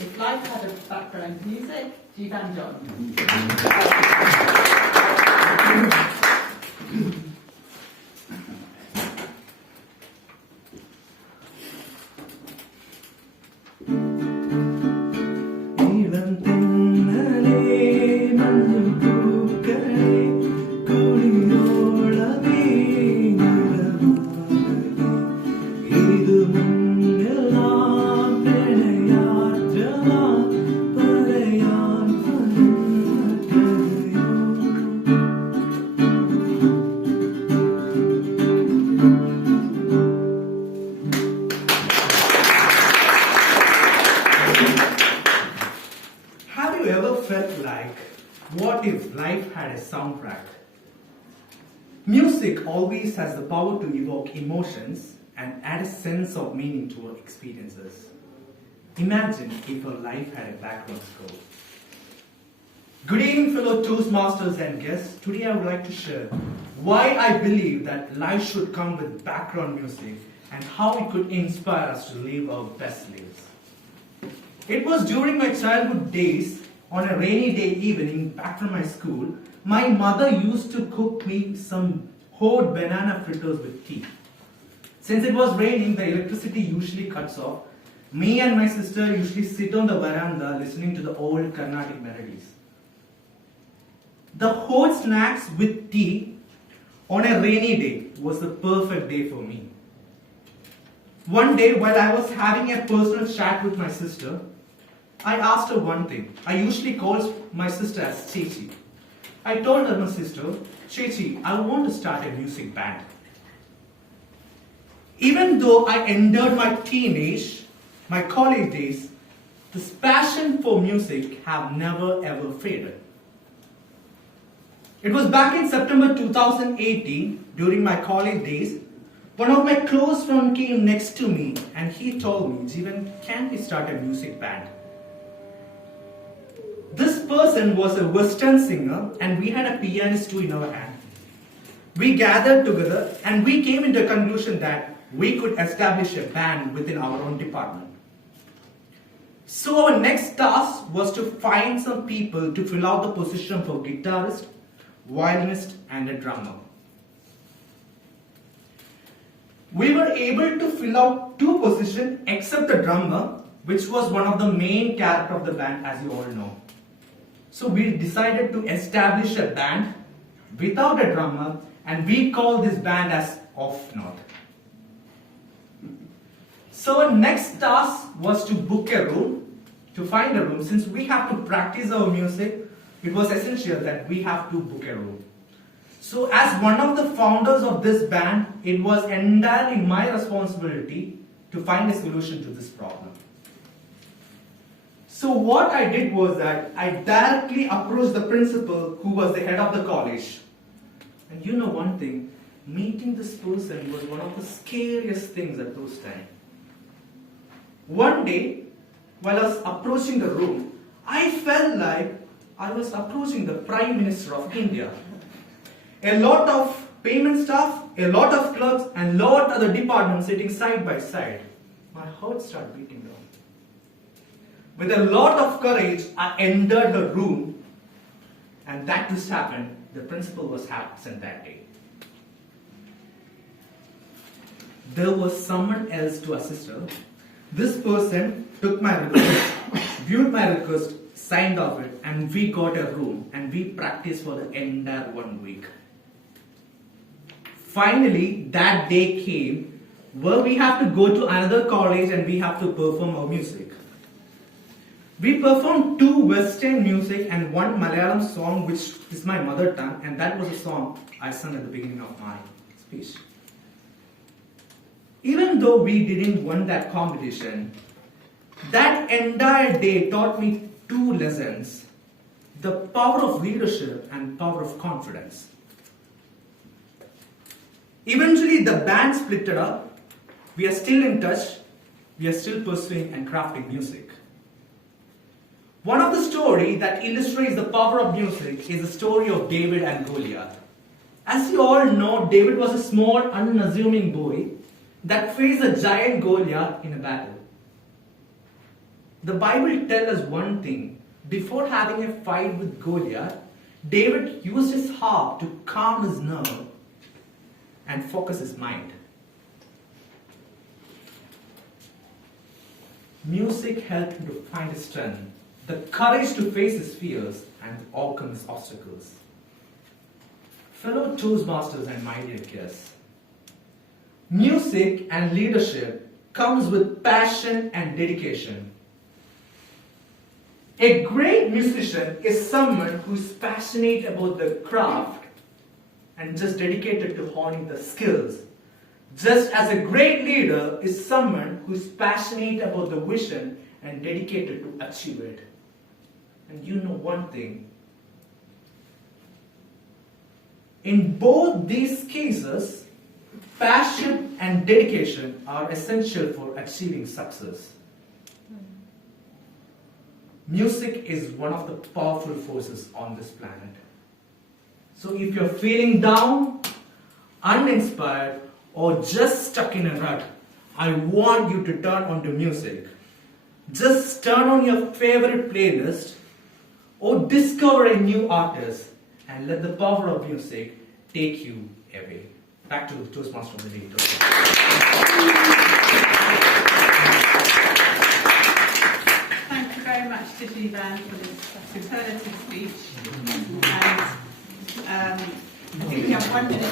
If life had a background music, Jeevan John. Have you ever felt like, what if life had a soundtrack? Music always has the power to evoke emotions and add a sense of meaning to our experiences. Imagine if our life had a background score. Good evening, fellow Toastmasters and guests. Today I would like to share why I believe that life should come with background music and how it could inspire us to live our best lives. It was during my childhood days, on a rainy day evening back from my school, my mother used to cook me some hot banana fritters with tea. Since it was raining, the electricity usually cuts off. Me and my sister usually sit on the veranda listening to the old Carnatic melodies. The hot snacks with tea on a rainy day was the perfect day for me. One day, while I was having a personal chat with my sister, I asked her one thing. I usually call my sister as Chechi. I told her, my sister, Chechi, I want to start a music band. Even though I entered my teenage, my college days, this passion for music have never ever faded. It was back in September 2018, during my college days, one of my close friends came next to me and he told me, Jeevan, can we start a music band? This person was a Western singer and we had a pianist too in our hand. We gathered together and we came into a conclusion that we could establish a band within our own department. So our next task was to find some people to fill out the position for guitarist, violinist and a drummer. We were able to fill out 2 positions except the drummer, which was one of the main character of the band, as you all know. So we decided to establish a band without a drummer and we called this band as Off Note. So our next task was to book a room, to find a room. Since we have to practice our music, it was essential that we have to book a room. So as one of the founders of this band, it was entirely my responsibility to find a solution to this problem. So what I did was that I directly approached the principal who was the head of the college. And you know one thing, meeting this person was one of the scariest things at those times. One day, while I was approaching the room, I felt like I was approaching the Prime Minister of India. A lot of payment staff, a lot of clerks, and a lot of the departments sitting side by side. My heart started beating down. With a lot of courage, I entered her room, and that just happened. The principal was absent that day. There was someone else to assist her. This person took my request, viewed my request, signed off it, and we got a room and we practiced for the entire 1 week. Finally, that day came where we have to go to another college and we have to perform our music. We performed 2 Western music and 1 Malayalam song, which is my mother tongue, and that was a song I sang at the beginning of my speech. Even though we didn't win that competition, that entire day taught me 2 lessons: the power of leadership and power of confidence. Eventually, the band split it up. We are still in touch. We are still pursuing and crafting music. One of the stories that illustrates the power of music is the story of David and Goliath. As you all know, David was a small, unassuming boy that faced a giant Goliath in a battle. The Bible tells us one thing. Before having a fight with Goliath, David used his harp to calm his nerve and focus his mind. Music helped him to find his strength, the courage to face his fears and overcome his obstacles. Fellow Toastmasters and my dear guests, music and leadership comes with passion and dedication. A great musician is someone who is passionate about the craft and just dedicated to honing the skills. Just as a great leader is someone who is passionate about the vision and dedicated to achieve it. And you know one thing. In both these cases, passion and dedication are essential for achieving success. Music is one of the powerful forces on this planet. So if you're feeling down, uninspired, or just stuck in a rut, I want you to turn on to music. Just turn on your favorite playlist or discover a new artist and let the power of music take you away. Back to Toastmaster of the Day. Thank you very much to Jeevan for this superlative speech. And I think we have 1 minute